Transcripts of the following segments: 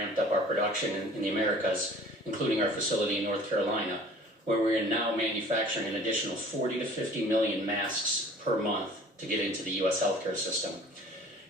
ramped up our production in the Americas, including our facility in North Carolina, where we're now manufacturing an additional 40 to 50 million masks per month to get into the U.S. healthcare system.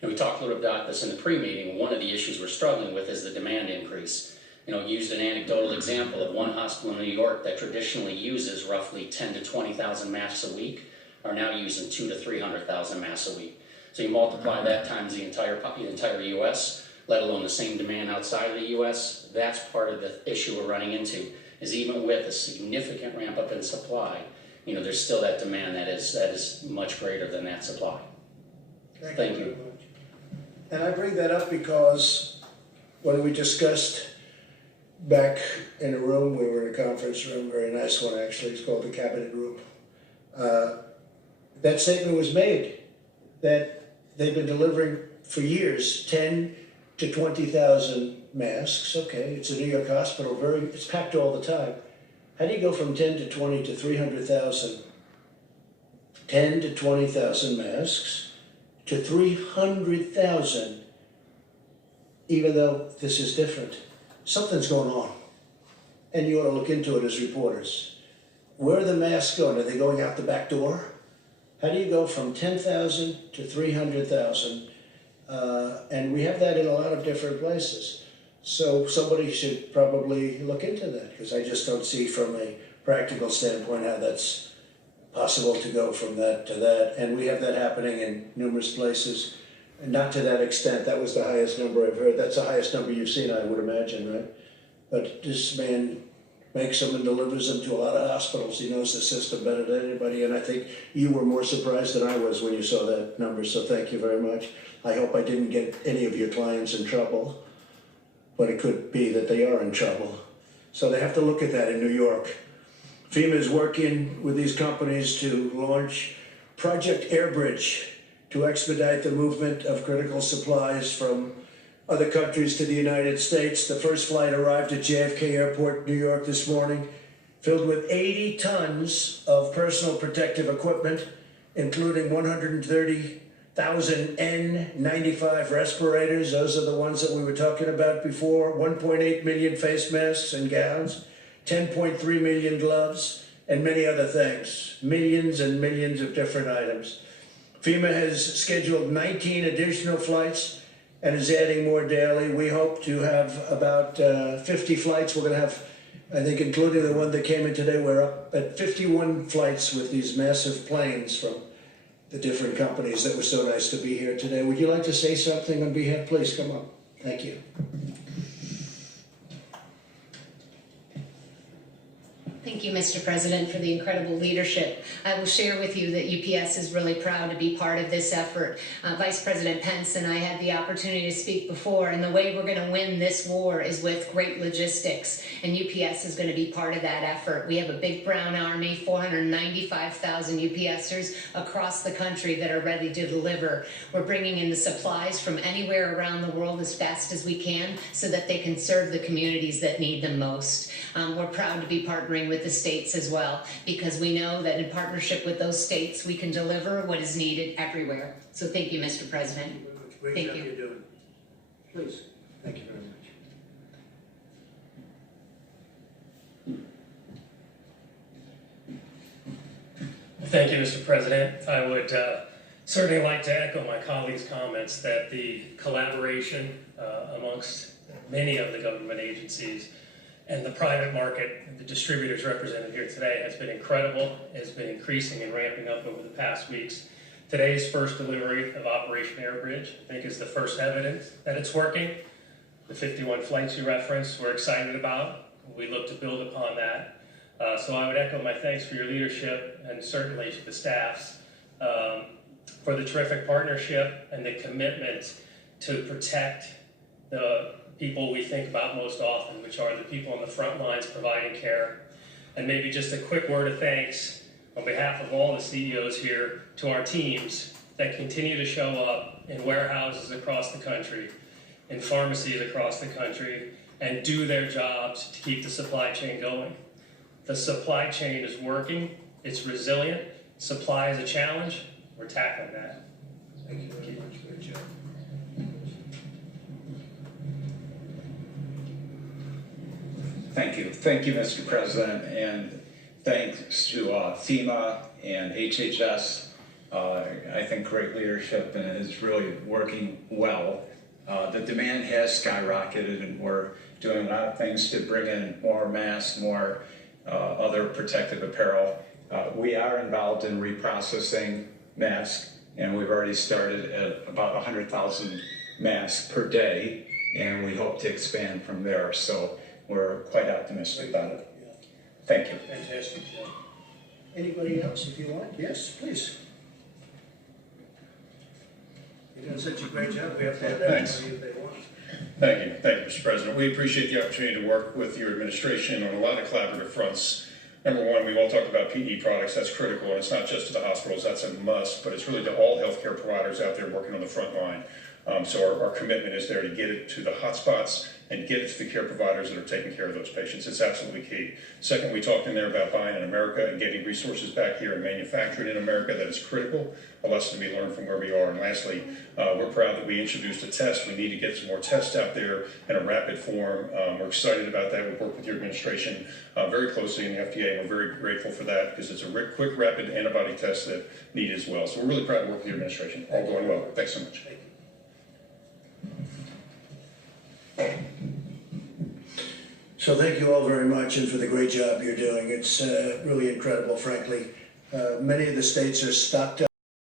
And we talked a little bit about this in the pre-meeting. One of the issues we're struggling with is the demand increase. Used an anecdotal example of one hospital in New York that traditionally uses roughly 10 to 20,000 masks a week are now using 200 to 300,000 masks a week. So you multiply that times the entire U.S., let alone the same demand outside of the U.S. That's part of the issue we're running into, is even with a significant ramp up in supply, there's still that demand that is much greater than that supply. Thank you. And I bring that up because when we discussed back in a room, we were in a conference room, very nice one actually, it's called the Cabinet Room. That statement was made that they've been delivering for years 10 to 20,000 masks. Okay, it's a New York hospital, it's packed all the time. How do you go from 10 to 20 to 300,000, 10 to 20,000 masks to 300,000, even though this is different? Something's going on, and you ought to look into it as reporters. Where are the masks going? Are they going out the back door? How do you go from 10,000 to 300,000? And we have that in a lot of different places. So somebody should probably look into that, because I just don't see from a practical standpoint how that's possible to go from that to that. And we have that happening in numerous places. And not to that extent. That was the highest number I've heard. That's the highest number you've seen, I would imagine, right? But this man makes them and delivers them to a lot of hospitals. He knows the system better than anybody, and I think you were more surprised than I was when you saw that number, so thank you very much. I hope I didn't get any of your clients in trouble, but it could be that they are in trouble. So they have to look at that in New York. FEMA is working with these companies to launch Project Airbridge, to expedite the movement of critical supplies from other countries to the United States. The first flight arrived at JFK Airport, New York this morning, filled with 80 tons of personal protective equipment, including 130,000 N95 respirators. Those are the ones that we were talking about before. 1.8 million face masks and gowns, 10.3 million gloves, and many other things. Millions and millions of different items. FEMA has scheduled 19 additional flights and is adding more daily. We hope to have about 50 flights. We're going to have, I think, including the one that came in today, we're up at 51 flights with these massive planes from the different companies that were so nice to be here today. Would you like to say something on behalf? Please come up. Thank you. Thank you, Mr. President, for the incredible leadership. I will share with you that UPS is really proud to be part of this effort. Vice President Pence and I had the opportunity to speak before, and the way we're going to win this war is with great logistics, and UPS is going to be part of that effort. We have a big brown army, 495,000 UPSers across the country that are ready to deliver. We're bringing in the supplies from anywhere around the world as fast as we can so that they can serve the communities that need them most. We're proud to be partnering with the states as well, because we know that in partnership with those states, we can deliver what is needed everywhere. So thank you, Mr. President. Great job you're doing. Please. Thank you very much. Thank you, Mr. President. I would certainly like to echo my colleagues' comments that the collaboration amongst many of the government agencies and the private market, the distributors represented here today, has been incredible, has been increasing and ramping up over the past weeks. Today's first delivery of Operation Airbridge, I think, is the first evidence that it's working. The 51 flights you referenced, we're excited about. We look to build upon that. So I would echo my thanks for your leadership, and certainly to the staffs for the terrific partnership and the commitment to protect the people we think about most often, which are the people on the front lines providing care. And maybe just a quick word of thanks on behalf of all the CEOs here to our teams that continue to show up in warehouses across the country, in pharmacies across the country, and do their jobs to keep the supply chain going. The supply chain is working, it's resilient, supply is a challenge, we're tackling that. Thank you very much. Good job. Thank you, Mr. President, and thanks to FEMA and HHS. I think great leadership and is really working well. The demand has skyrocketed, and we're doing a lot of things to bring in more masks, more other protective apparel. We are involved in reprocessing masks, and we've already started at about 100,000 masks per day, and we hope to expand from there. So we're quite optimistic about it. Thank you. Fantastic. Anybody else, if you want? Yes, please. You're doing such a great job, we have to have Thanks. everybody if they want. Thank you, Mr. President. We appreciate the opportunity to work with your administration on a lot of collaborative fronts. Number one, we've all talked about PE products. That's critical, and it's not just to the hospitals. That's a must, but it's really to all healthcare providers out there working on the front line. So our commitment is there to get it to the hotspots and get it to the care providers that are taking care of those patients. It's absolutely key. Second, we talked in there about buying in America and getting resources back here and manufacturing in America. That is critical, a lesson to be learned from where we are. And lastly, we're proud that we introduced a test. We need to get some more tests out there in a rapid form. We're excited about that. We've worked with your administration very closely in the FDA, and we're very grateful for that because it's a quick, rapid antibody test that needed as well. So we're really proud to work with your administration. All going well. Thanks so much. So thank you all very much and for the great job you're doing. It's really incredible, frankly. Many of the states are stocked up.